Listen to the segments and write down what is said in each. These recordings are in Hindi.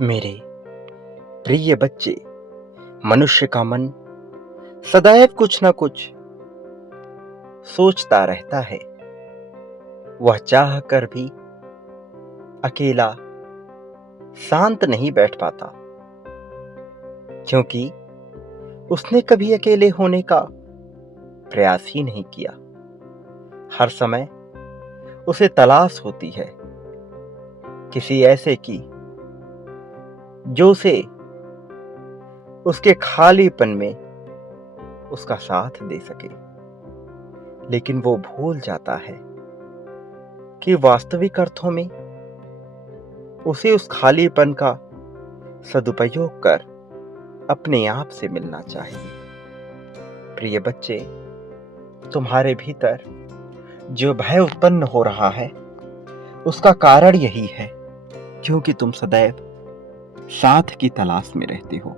मेरे प्रिय बच्चे, मनुष्य का मन सदैव कुछ न कुछ सोचता रहता है। वह चाह कर भी अकेला शांत नहीं बैठ पाता, क्योंकि उसने कभी अकेले होने का प्रयास ही नहीं किया। हर समय उसे तलाश होती है किसी ऐसे की जो उसे उसके खालीपन में उसका साथ दे सके। लेकिन वो भूल जाता है कि वास्तविक अर्थों में उसे उस खालीपन का सदुपयोग कर अपने आप से मिलना चाहिए। प्रिय बच्चे, तुम्हारे भीतर जो भय उत्पन्न हो रहा है उसका कारण यही है क्योंकि तुम सदैव साथ की तलाश में रहते हो।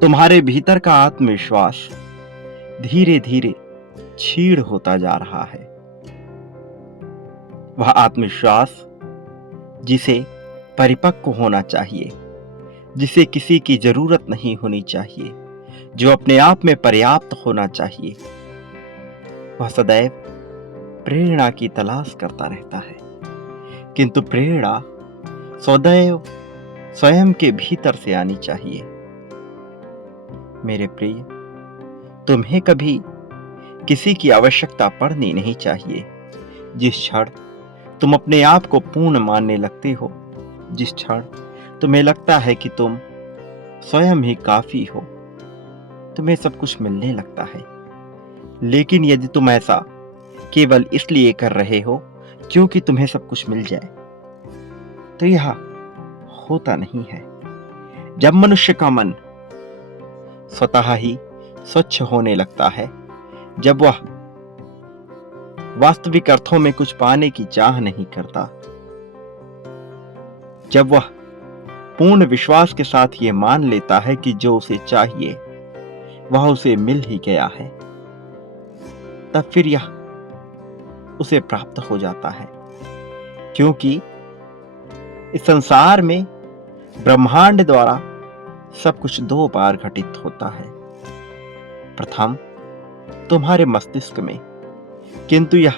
तुम्हारे भीतर का आत्मविश्वास धीरे धीरे क्षीण होता जा रहा है। वह आत्मविश्वास जिसे परिपक्व होना चाहिए, जिसे किसी की जरूरत नहीं होनी चाहिए, जो अपने आप में पर्याप्त होना चाहिए, वह सदैव प्रेरणा की तलाश करता रहता है। किंतु प्रेरणा सदैव स्वयं के भीतर से आनी चाहिए। मेरे प्रिय, तुम्हें कभी किसी की आवश्यकता पड़नी नहीं चाहिए। जिस क्षण तुम अपने आप को पूर्ण मानने लगते हो, जिस क्षण तुम्हें लगता है कि तुम स्वयं ही काफी हो, तुम्हें सब कुछ मिलने लगता है। लेकिन यदि तुम ऐसा केवल इसलिए कर रहे हो क्योंकि तुम्हें सब कुछ मिल जाए, तो यह होता नहीं है। जब मनुष्य का मन स्वतः ही स्वच्छ होने लगता है, जब वह वास्तविक अर्थों में कुछ पाने की चाह नहीं करता, जब वह पूर्ण विश्वास के साथ ये मान लेता है कि जो उसे चाहिए वह उसे मिल ही गया है, तब फिर यह उसे प्राप्त हो जाता है। क्योंकि इस संसार में ब्रह्मांड द्वारा सब कुछ दो बार घटित होता है। प्रथम तुम्हारे मस्तिष्क में, किंतु यह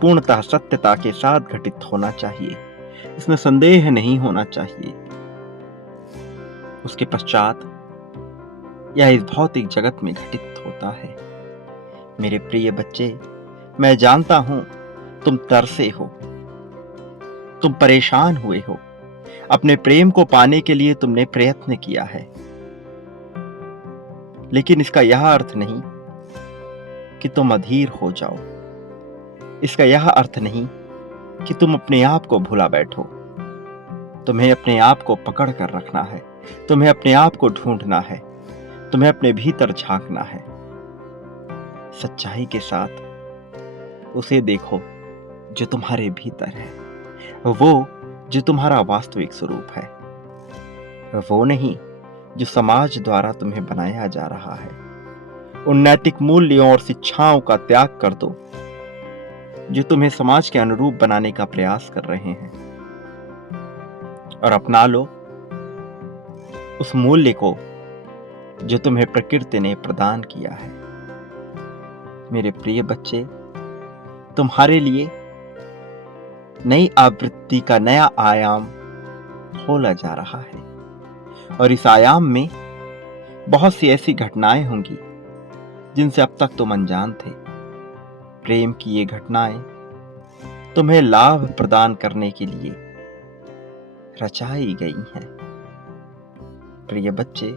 पूर्णतः सत्यता के साथ घटित होना चाहिए, इसमें संदेह नहीं होना चाहिए। उसके पश्चात यह इस भौतिक जगत में घटित होता है। मेरे प्रिय बच्चे, मैं जानता हूं तुम तरसे हो, तुम परेशान हुए हो। अपने प्रेम को पाने के लिए तुमने प्रयत्न किया है, लेकिन इसका यह अर्थ नहीं कि तुम अधीर हो जाओ। इसका यह अर्थ नहीं कि तुम अपने आप को भुला बैठो। तुम्हें अपने आप को पकड़ कर रखना है, तुम्हें अपने आप को ढूंढना है, तुम्हें अपने भीतर झांकना है। सच्चाई के साथ उसे देखो जो तुम्हारे भीतर है, वो जो तुम्हारा वास्तविक स्वरूप है, वो नहीं जो समाज द्वारा तुम्हें बनाया जा रहा है। उन नैतिक मूल्यों और शिक्षाओं का त्याग कर दो जो तुम्हें समाज के अनुरूप बनाने का प्रयास कर रहे हैं, और अपना लो उस मूल्य को जो तुम्हें प्रकृति ने प्रदान किया है। मेरे प्रिय बच्चे, तुम्हारे लिए नई आवृत्ति का नया आयाम खोला जा रहा है, और इस आयाम में बहुत सी ऐसी घटनाएं होंगी जिनसे अब तक तुम अनजान थे। प्रेम की ये घटनाएं तुम्हें लाभ प्रदान करने के लिए रचाई गई हैं। प्रिय बच्चे,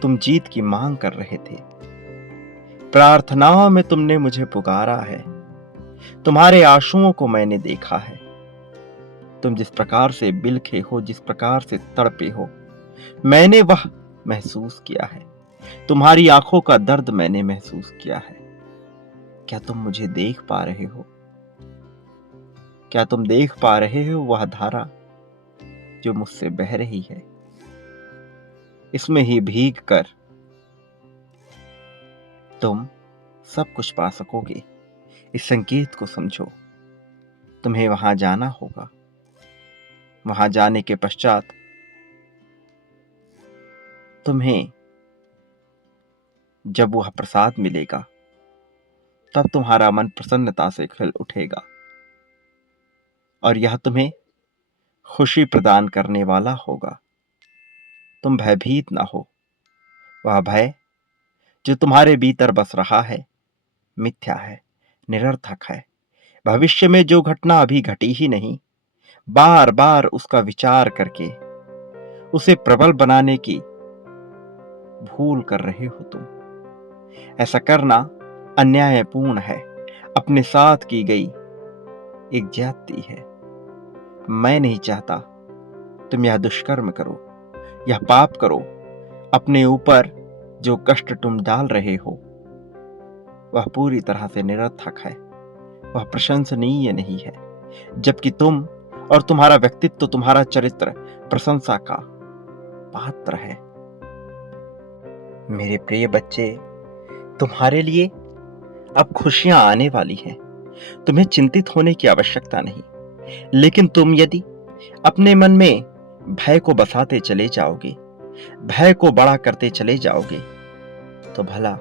तुम जीत की मांग कर रहे थे, प्रार्थनाओं में तुमने मुझे पुकारा है, तुम्हारे आंसुओं को मैंने देखा है। तुम जिस प्रकार से बिलखे हो, जिस प्रकार से तड़पे हो, मैंने वह महसूस किया है। तुम्हारी आंखों का दर्द मैंने महसूस किया है। क्या तुम मुझे देख पा रहे हो? क्या तुम देख पा रहे हो वह धारा जो मुझसे बह रही है? इसमें ही भीग कर तुम सब कुछ पा सकोगे। इस संकेत को समझो, तुम्हें वहां जाना होगा। वहां जाने के पश्चात तुम्हें जब वह प्रसाद मिलेगा तब तुम्हारा मन प्रसन्नता से खिल उठेगा और यह तुम्हें खुशी प्रदान करने वाला होगा। तुम भयभीत ना हो। वह भय जो तुम्हारे भीतर बस रहा है मिथ्या है, निरर्थक है। भविष्य में जो घटना अभी घटी ही नहीं, बार बार उसका विचार करके उसे प्रबल बनाने की भूल कर रहे हो तुम। ऐसा करना अन्यायपूर्ण है, अपने साथ की गई एक ज्यादती है। मैं नहीं चाहता तुम यह दुष्कर्म करो, यह पाप करो। अपने ऊपर जो कष्ट तुम डाल रहे हो वह पूरी तरह से निरर्थक है, वह प्रशंसनीय नहीं है। जबकि तुम और तुम्हारा व्यक्तित्व, तुम्हारा चरित्र प्रशंसा का पात्र है। मेरे प्रिय बच्चे, तुम्हारे लिए अब खुशियां आने वाली हैं। तुम्हें चिंतित होने की आवश्यकता नहीं। लेकिन तुम यदि अपने मन में भय को बसाते चले जाओगे, भय को बड़ा करते चले जाओगे, तो भला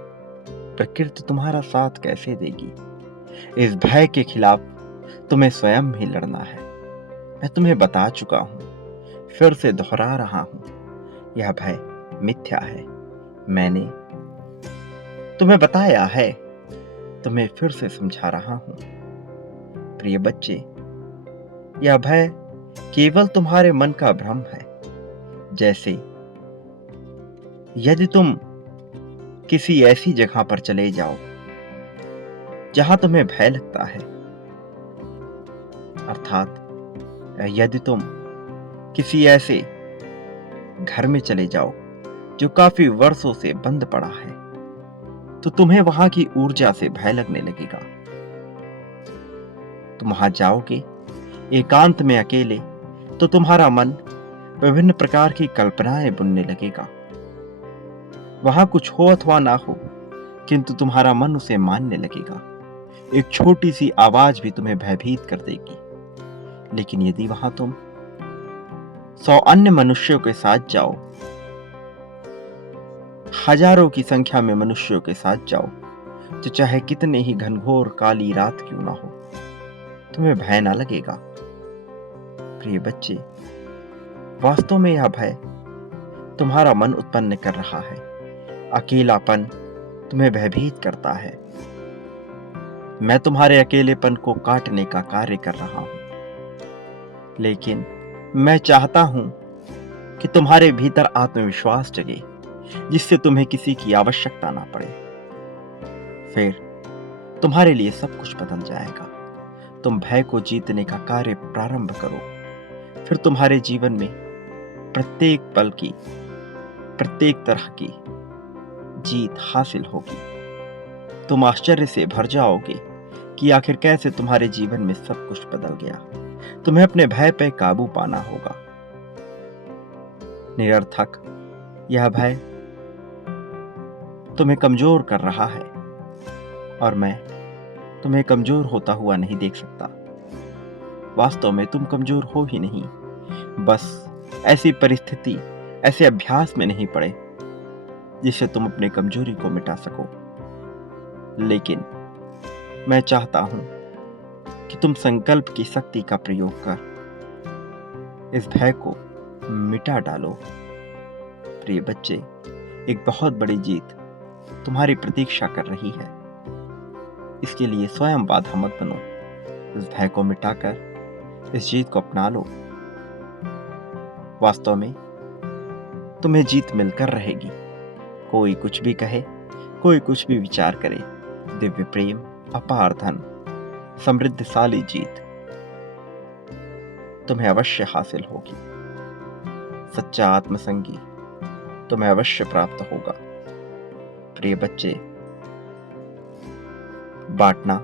प्रकृति तुम्हारा साथ कैसे देगी। इस भय के खिलाफ तुम्हें स्वयं ही लड़ना है। मैं तुम्हें बता चुका हूं, फिर से दोहरा रहा हूं, यह भय मिथ्या है। मैंने तुम्हें बताया है, तुम्हें फिर से समझा रहा हूं। प्रिय बच्चे, यह भय केवल तुम्हारे मन का भ्रम है। जैसे यदि तुम किसी ऐसी जगह पर चले जाओ जहां तुम्हें भय लगता है, अर्थात यदि तुम किसी ऐसे घर में चले जाओ जो काफी वर्षों से बंद पड़ा है, तो तुम्हें वहां की ऊर्जा से भय लगने लगेगा। तुम वहां जाओगे एकांत में अकेले, तो तुम्हारा मन विभिन्न प्रकार की कल्पनाएं बुनने लगेगा। वहां कुछ हो अथवा ना हो, किंतु तुम्हारा मन उसे मानने लगेगा। एक छोटी सी आवाज भी तुम्हें भयभीत कर देगी। लेकिन यदि वहां तुम 100 अन्य मनुष्यों के साथ जाओ, हजारों की संख्या में मनुष्यों के साथ जाओ, तो चाहे कितने ही घनघोर काली रात क्यों ना हो, तुम्हें भय ना लगेगा। प्रिय बच्चे, वास्तव में यह भय तुम्हारा मन उत्पन्न कर रहा है। अकेलापन तुम्हें भयभीत करता है। मैं तुम्हारे अकेलेपन को काटने का कार्य कर रहा हूं, लेकिन मैं चाहता हूं कि तुम्हारे भीतर आत्मविश्वास जगे, जिससे तुम्हें किसी की आवश्यकता ना पड़े। फिर तुम्हारे लिए सब कुछ बदल जाएगा। तुम भय को जीतने का कार्य प्रारंभ करो, फिर तुम्हारे जीवन में प्रत्येक पल की, प्रत्येक तरह की जीत हासिल होगी। तुम आश्चर्य से भर जाओगे कि आखिर कैसे तुम्हारे जीवन में सब कुछ बदल गया। तुम्हें अपने भय पर काबू पाना होगा। निरर्थक यह भय तुम्हें कमजोर कर रहा है, और मैं तुम्हें कमजोर होता हुआ नहीं देख सकता। वास्तव में तुम कमजोर हो ही नहीं, बस ऐसी परिस्थिति, ऐसे अभ्यास में नहीं पड़े जिससे तुम अपनी कमजोरी को मिटा सको। लेकिन मैं चाहता हूं कि तुम संकल्प की शक्ति का प्रयोग कर इस भय को मिटा डालो। प्रिय बच्चे, एक बहुत बड़ी जीत तुम्हारी प्रतीक्षा कर रही है। इसके लिए स्वयं बाधा मत बनो। इस भय को मिटाकर इस जीत को अपना लो। वास्तव में तुम्हें जीत मिलकर रहेगी। कोई कुछ भी कहे, कोई कुछ भी विचार करे, दिव्य प्रेम, अपार धन, समृद्धशाली जीत तुम्हें अवश्य हासिल होगी। सच्चा आत्मसंगी तुम्हें अवश्य प्राप्त होगा। प्रिय बच्चे, बांटना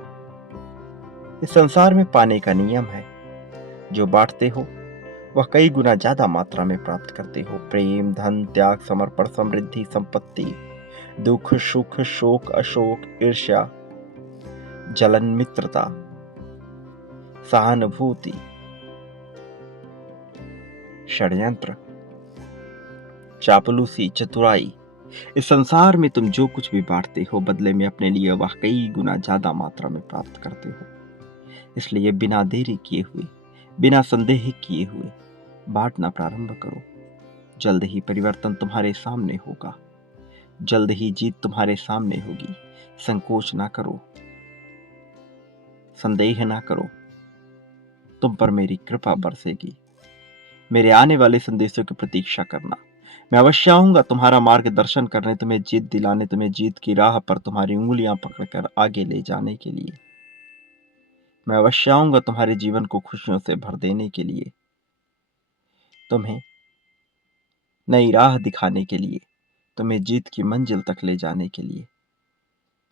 इस संसार में पाने का नियम है। जो बांटते हो वह कई गुना ज्यादा मात्रा में प्राप्त करते हो। प्रेम, धन, त्याग, समर्पण, समृद्धि, संपत्ति, दुख, सुख, शोक, अशोक, ईर्ष्या, जलन, मित्रता, सहानुभूति, षड्यंत्र, चापलूसी, चतुराई, इस संसार में तुम जो कुछ भी बांटते हो बदले में अपने लिए वह कई गुना ज्यादा मात्रा में प्राप्त करते हो। इसलिए बिना देरी किए हुए, बिना संदेह किए हुए बांटना प्रारंभ करो। जल्द ही परिवर्तन तुम्हारे सामने होगा, जल्द ही जीत तुम्हारे सामने होगी। संकोच ना करो, संदेह ना करो, तुम पर मेरी कृपा बरसेगी। मेरे आने वाले संदेशों की प्रतीक्षा करना। मैं अवश्य आऊंगा तुम्हारा मार्गदर्शन करने, तुम्हें जीत दिलाने, तुम्हें जीत की राह पर तुम्हारी उंगलियां पकड़कर आगे ले जाने के लिए। मैं अवश्य आऊंगा तुम्हारे जीवन को खुशियों से भर देने के लिए, तुम्हें नई राह दिखाने के लिए, तुम्हें जीत की मंजिल तक ले जाने के लिए।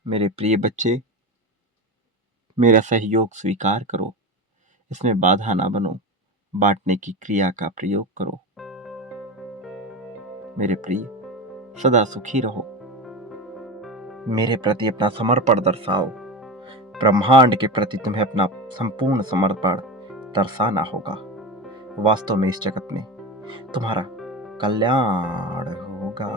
मेरे प्रिय बच्चे, मेरा सहयोग स्वीकार करो, इसमें बाधा ना बनो, बांटने की क्रिया का प्रयोग करो। मेरे प्रिय, सदा सुखी रहो, मेरे प्रति अपना समर्पण दर्शाओ। ब्रह्मांड के प्रति तुम्हें अपना संपूर्ण समर्पण दर्शाना होगा। वास्तव में इस जगत में तुम्हारा कल्याण होगा।